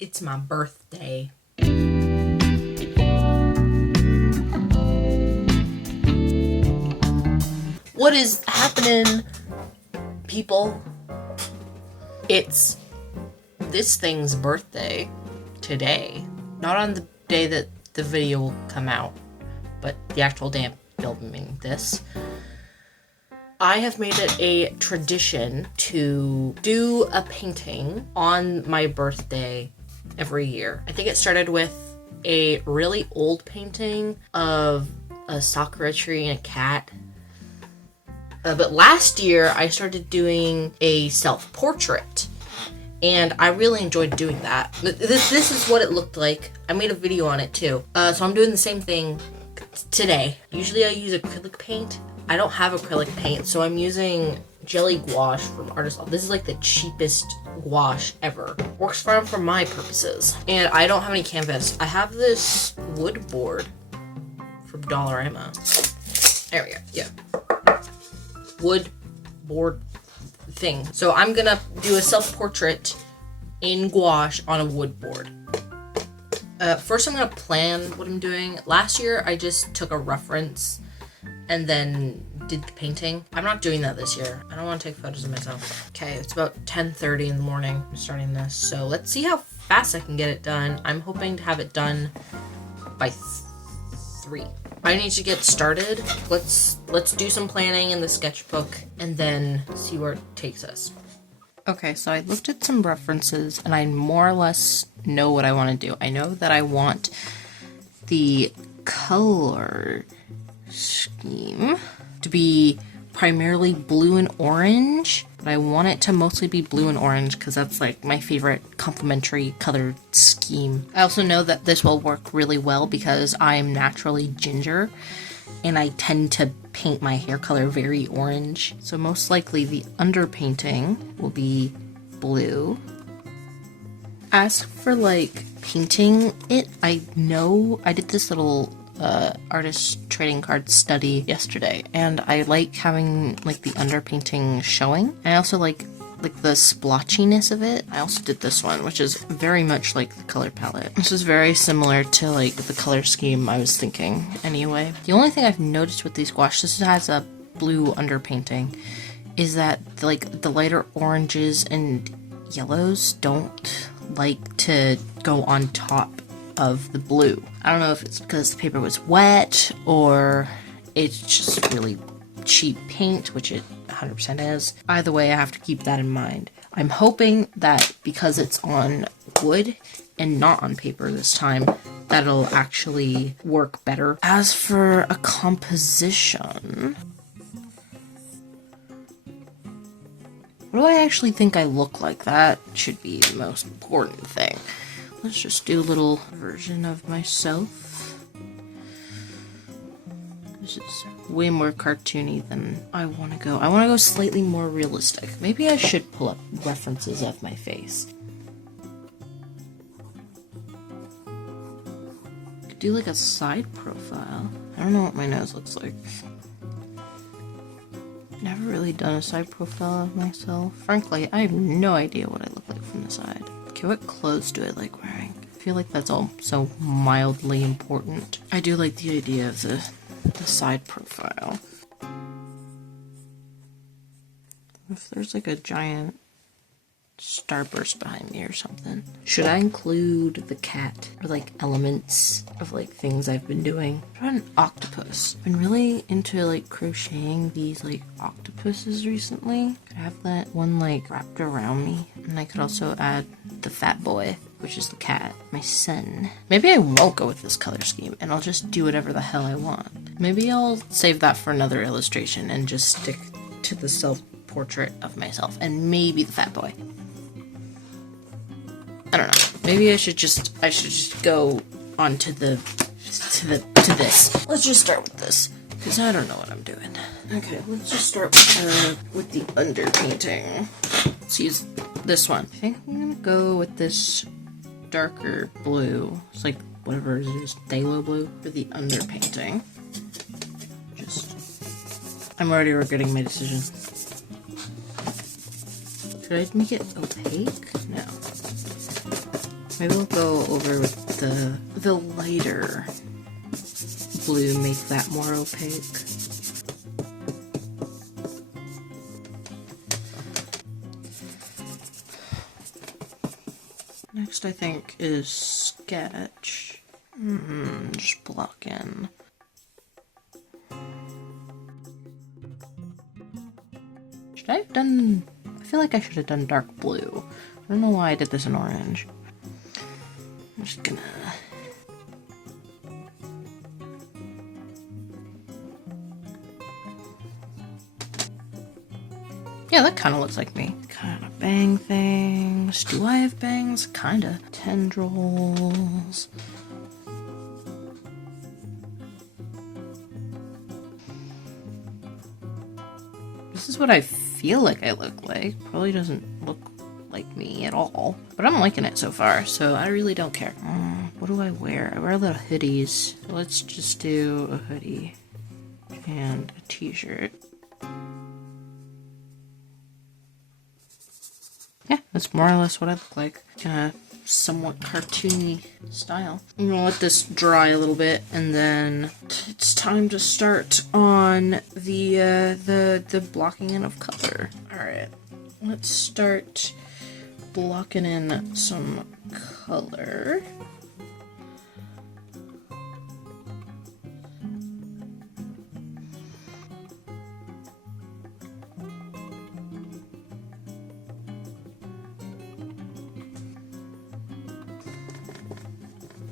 It's my birthday. What is happening, people? It's this thing's birthday today. Not on the day that the video will come out, but the actual day I'm filming this. I have made it a tradition to do a painting on my birthday every year. I think it started with a really old painting of a sakura tree and a cat. But last year I started doing a self-portrait, and I really enjoyed doing that. This is what it looked like. I made a video on it too. So I'm doing the same thing today. Usually I use acrylic paint. I don't have acrylic paint, so I'm using jelly gouache from Artist Off. This is like the cheapest gouache ever. Works fine for my purposes. And I don't have any canvas. I have this wood board from Dollarama. There we go, yeah. Wood board thing. So I'm gonna do a self-portrait in gouache on a wood board. First I'm gonna plan what I'm doing. Last year I just took a reference and then did the painting. I'm not doing that this year. I don't want to take photos of myself. Okay, it's about 10:30 in the morning. I'm starting this. So let's see how fast I can get it done. I'm hoping to have it done by 3. I need to get started. Let's do some planning in the sketchbook and then see where it takes us. Okay, so I looked at some references and I more or less know what I want to do. I know that I want the color scheme to be primarily blue and orange, but I want it to mostly be blue and orange because that's like my favorite complementary color scheme. I also know that this will work really well because I'm naturally ginger and I tend to paint my hair color very orange. So most likely the underpainting will be blue. As for like painting it, I know I did this little artist trading card study yesterday, and I like having like the underpainting showing. I also like the splotchiness of it. I also did this one, which is very much like the color palette. This is very similar to like the color scheme I was thinking anyway. The only thing I've noticed with these gouache, this has a blue underpainting, is that like the lighter oranges and yellows don't like to go on top of the blue. I don't know if it's because the paper was wet or it's just really cheap paint, which it 100% is. Either way, I have to keep that in mind. I'm hoping that because it's on wood and not on paper this time, that'll actually work better. As for a composition, what do I actually think I look like? That should be the most important thing. Let's just do a little version of myself. This is way more cartoony than I want to go. I want to go slightly more realistic. Maybe I should pull up references of my face. Could do like a side profile. I don't know what my nose looks like. Never really done a side profile of myself. Frankly, I have no idea what I look like from the side. Okay, what clothes do I like wearing? I feel like that's all so mildly important. I do like the idea of the side profile. If there's like a giant starburst behind me or something. Should I include the cat or like elements of like things I've been doing? What about an octopus? I've been really into like crocheting these like octopuses recently. I have that one like wrapped around me, and I could also add the fat boy, which is the cat, my son. Maybe I won't go with this color scheme and I'll just do whatever the hell I want. Maybe I'll save that for another illustration and just stick to the self-portrait of myself and maybe the fat boy. I don't know. Maybe I should just go on to this. Let's just start with this, because I don't know what I'm doing. Okay, let's just start with the underpainting. Let's use this one. I think I'm gonna go with this darker blue. It's like whatever it is, phthalo blue for the underpainting. I'm already regretting my decision. Should I make it opaque? No. Maybe we'll go over with the lighter blue, make that more opaque. Next, I think, is sketch. Just block in. Should I have done... I feel like I should have done dark blue. I don't know why I did this in orange. I'm just gonna... Yeah, that kind of looks like me. Kind of bang things. Do I have bangs? Kinda. Tendrils. This is what I feel like I look like. Probably doesn't look like me at all. But I'm liking it so far, so I really don't care. What do I wear? I wear little hoodies. So let's just do a hoodie and a t-shirt. Yeah, that's more or less what I look like. Somewhat cartoony style. I'm gonna let this dry a little bit, and then it's time to start on the blocking in of color. All right, let's start blocking in some color.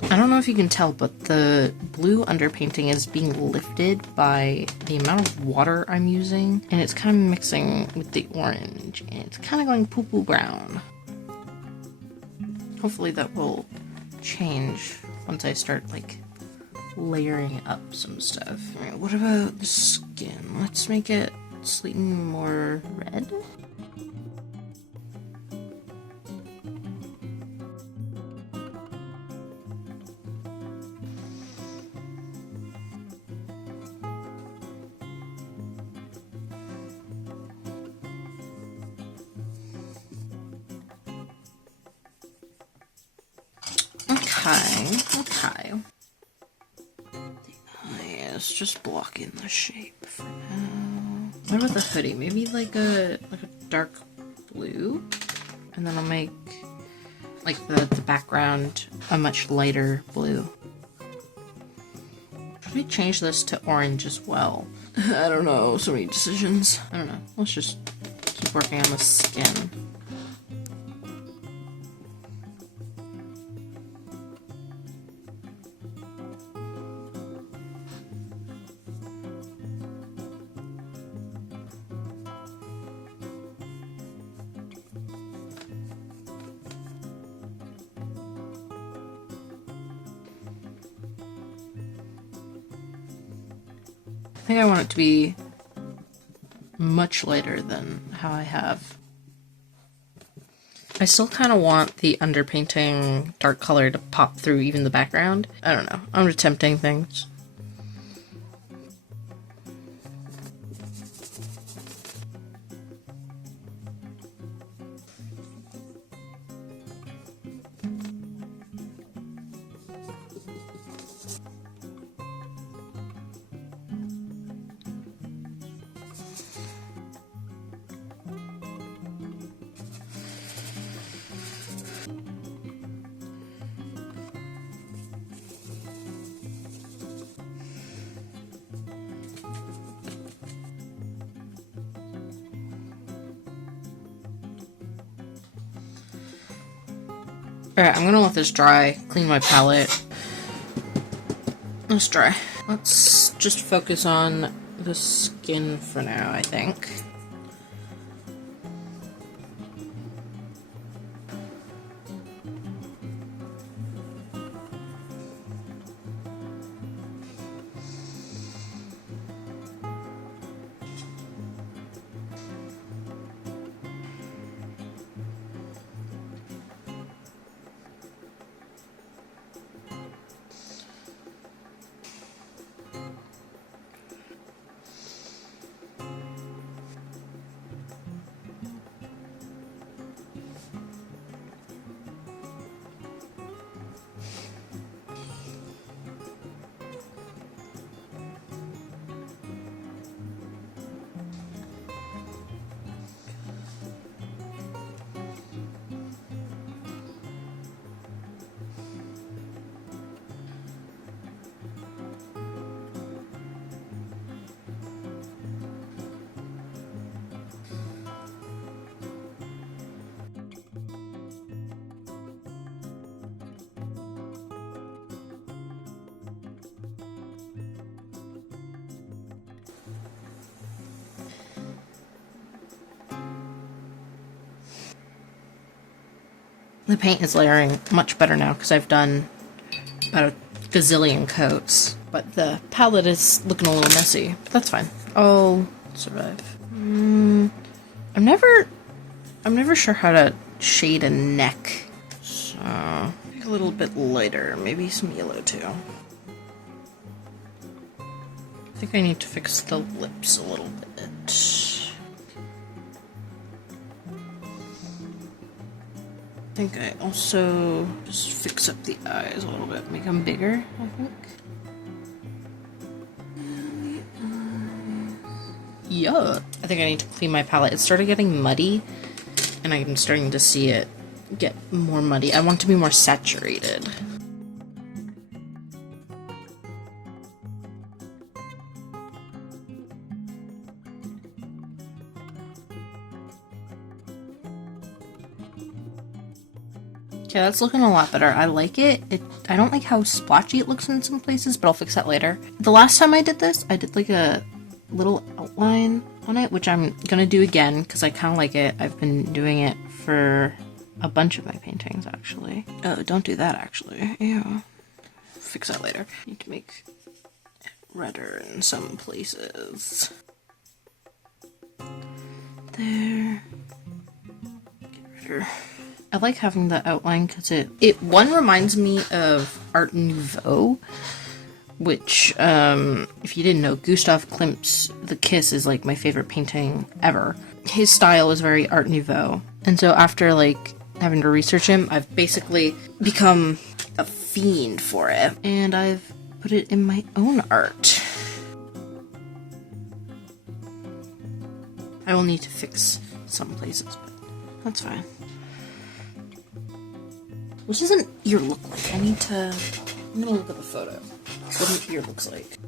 I don't know if you can tell, but the blue underpainting is being lifted by the amount of water I'm using, and it's kind of mixing with the orange, and it's kind of going poo-poo brown. Hopefully that will change once I start, like, layering up some stuff. Alright, what about the skin? Let's make it slightly more red. Okay. Yes, just block in the shape for now. What about the hoodie? Maybe like a dark blue? And then I'll make like the background a much lighter blue. Should I change this to orange as well? I don't know, so many decisions. I don't know. Let's just keep working on the skin. I think I want it to be much lighter than how I have. I still kind of want the underpainting dark color to pop through even the background. I don't know. I'm attempting things. Alright, I'm gonna let this dry, clean my palette. Let's dry. Let's just focus on the skin for now, I think. The paint is layering much better now because I've done about a gazillion coats. But the palette is looking a little messy. But that's fine. I'll survive. I'm never sure how to shade a neck. So, a little bit lighter. Maybe some yellow too. I think I need to fix the lips a little bit. I think I also just fix up the eyes a little bit, make them bigger, I think. Yeah. I think I need to clean my palette. It started getting muddy, and I'm starting to see it get more muddy. I want to be more saturated. Okay, that's looking a lot better. I like it. I don't like how splotchy it looks in some places, but I'll fix that later. The last time I did this, I did like a little outline on it, which I'm gonna do again because I kind of like it. I've been doing it for a bunch of my paintings, actually. Oh, don't do that, actually. Ew. Fix that later. Need to make it redder in some places. There. Get redder. I like having the outline because it one reminds me of Art Nouveau, which, if you didn't know, Gustav Klimt's The Kiss is like my favorite painting ever. His style is very Art Nouveau, and so after like having to research him, I've basically become a fiend for it, and I've put it in my own art. I will need to fix some places, but that's fine. What does an ear look like? I'm gonna look at the photo. What an ear looks like.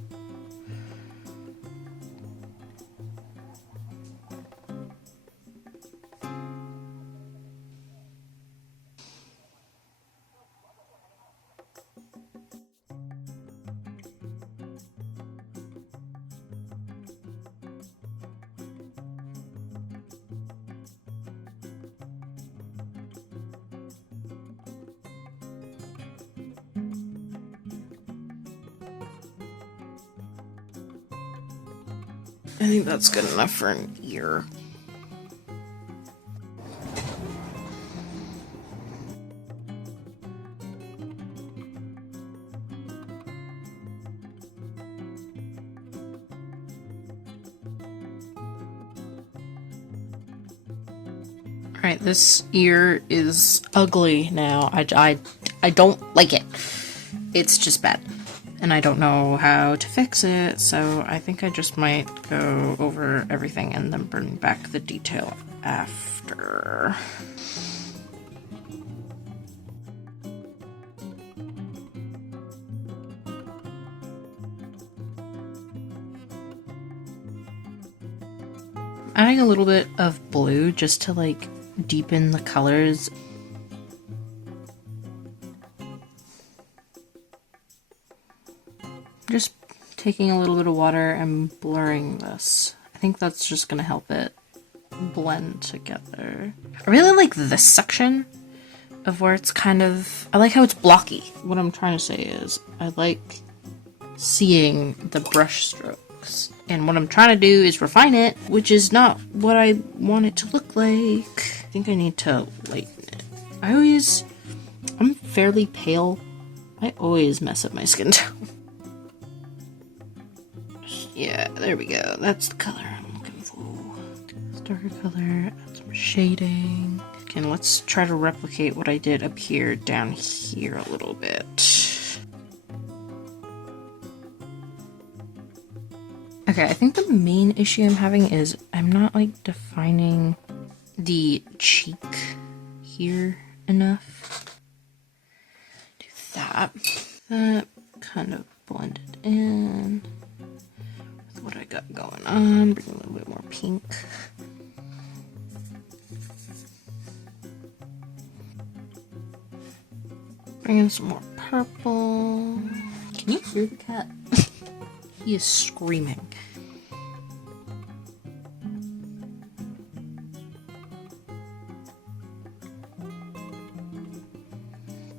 I think that's good enough for an ear. Alright, this ear is ugly now. I don't like it. It's just bad. And I don't know how to fix it, so I think I just might go over everything and then bring back the detail after. Adding a little bit of blue just to like deepen the colors. Just taking a little bit of water and blurring this. I think that's just gonna help it blend together. I really like this section of where it's kind of, I like how it's blocky. What I'm trying to say is I like seeing the brush strokes. And what I'm trying to do is refine it, which is not what I want it to look like. I think I need to lighten it. I'm fairly pale. I always mess up my skin tone. Yeah, there we go. That's the color I'm looking for. Darker color, add some shading. Okay, let's try to replicate what I did up here down here a little bit. Okay, I think the main issue I'm having is I'm not like defining the cheek here enough. Do that. That kind of blended in. What I got going on, bring a little bit more pink. Bring in some more purple. Can you hear the cat? He is screaming.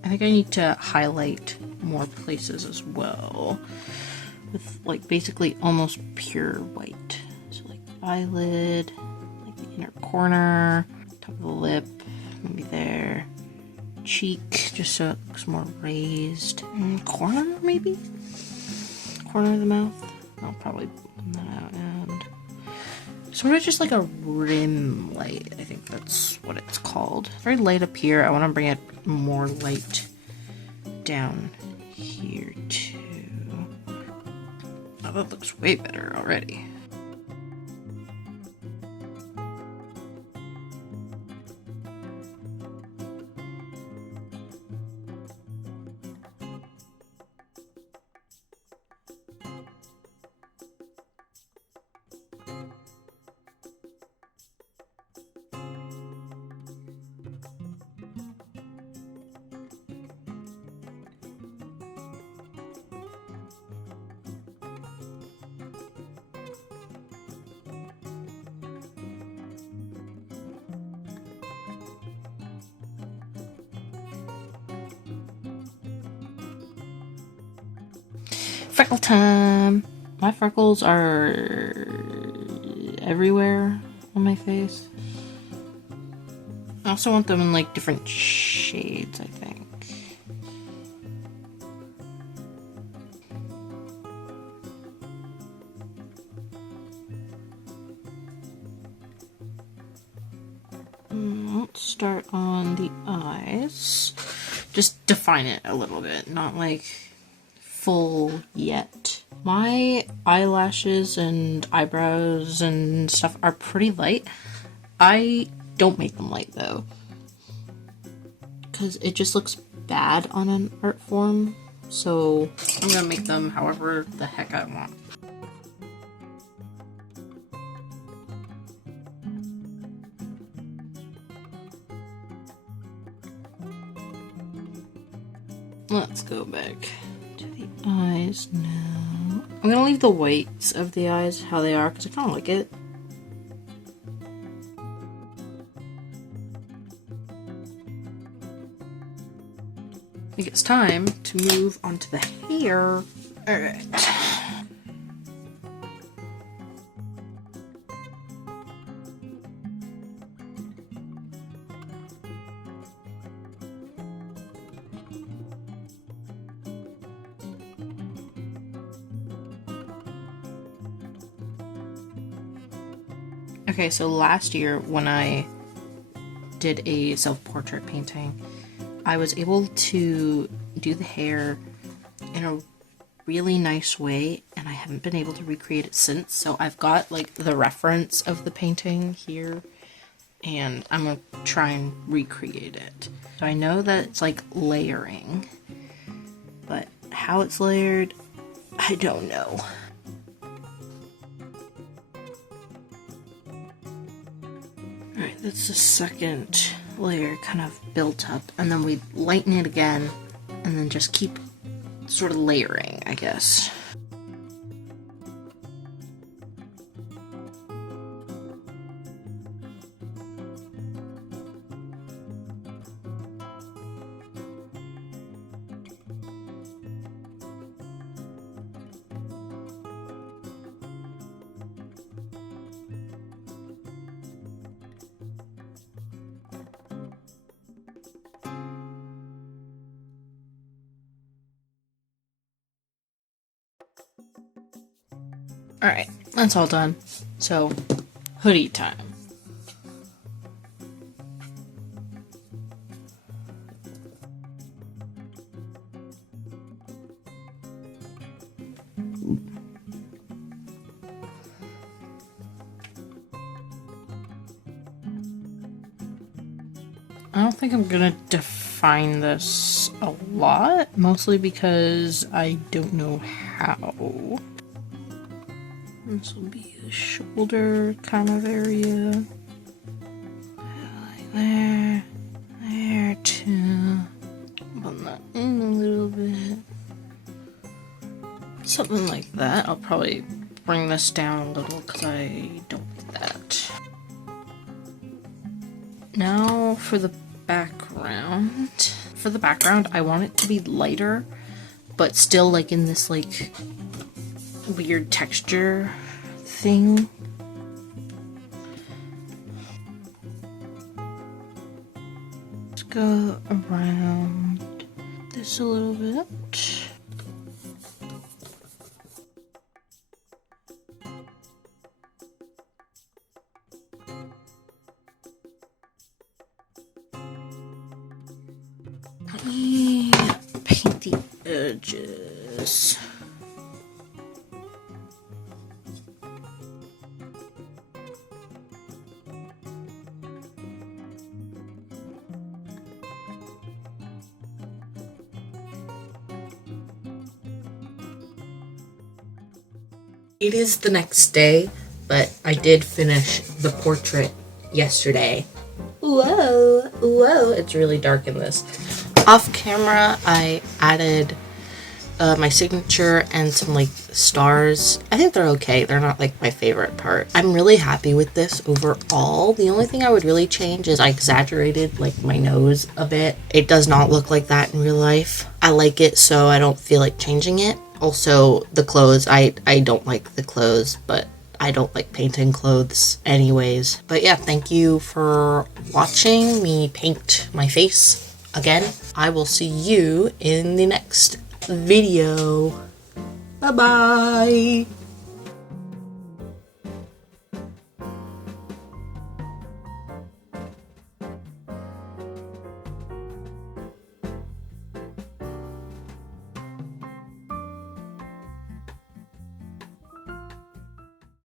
I think I need to highlight more places as well with like basically almost pure white. So like eyelid, like the inner corner, top of the lip, maybe there, cheek, just so it looks more raised, and corner maybe? Corner of the mouth. I'll probably blend that out, and sort of just like a rim light. I think that's what it's called. Very light up here. I want to bring it more light down here too. Oh, that looks way better already. Freckle time! My freckles are everywhere on my face. I also want them in like different shades, I think. Let's start on the eyes. Just define it a little bit, not like full yet. My eyelashes and eyebrows and stuff are pretty light. I don't make them light though, because it just looks bad on an art form. So I'm gonna make them however the heck I want. Let's go back to the eyes now. I'm gonna leave the whites of the eyes how they are because I kind of like it. I think it's time to move on to the hair. Alright. Okay, so last year when I did a self-portrait painting, I was able to do the hair in a really nice way, and I haven't been able to recreate it since. So I've got like the reference of the painting here, and I'm gonna try and recreate it. So I know that it's like layering, but how it's layered, I don't know. Alright, that's the second layer kind of built up, and then we lighten it again, and then just keep sort of layering, I guess. Alright, that's all done. So, hoodie time. I don't think I'm gonna define this a lot, mostly because I don't know how. This will be the shoulder kind of area. Like there. There too. Bump that in a little bit. Something like that. I'll probably bring this down a little because I don't like that. Now for the background. For the background, I want it to be lighter, but still like in this like weird texture thing. Let's go around this a little bit. Let me paint the edges. It is the next day, but I did finish the portrait yesterday. Whoa, whoa, it's really dark in this. Off camera, I added my signature and some like stars. I think they're okay. They're not like my favorite part. I'm really happy with this overall. The only thing I would really change is I exaggerated like my nose a bit. It does not look like that in real life. I like it, so I don't feel like changing it. Also, the clothes, I don't like the clothes, but I don't like painting clothes anyways. But yeah, thank you for watching me paint my face again. I will see you in the next video. Bye-bye.